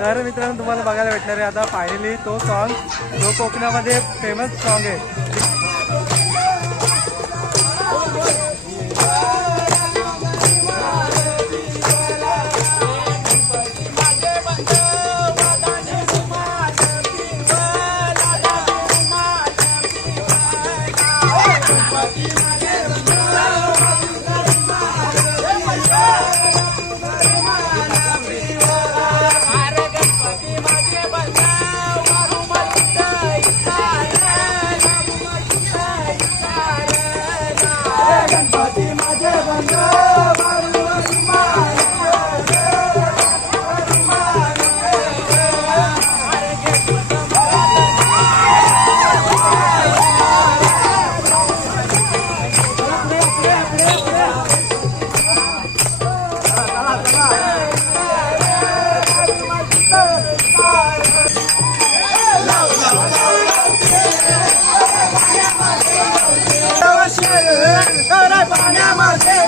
तर मित्रांनो तुम्हाला बघायला भेटणार आहे आता फायनली तो सॉन्ग जो कोकणामध्ये फेमस सॉन्ग आहे. Oh! Yeah. Lord, I find out my dead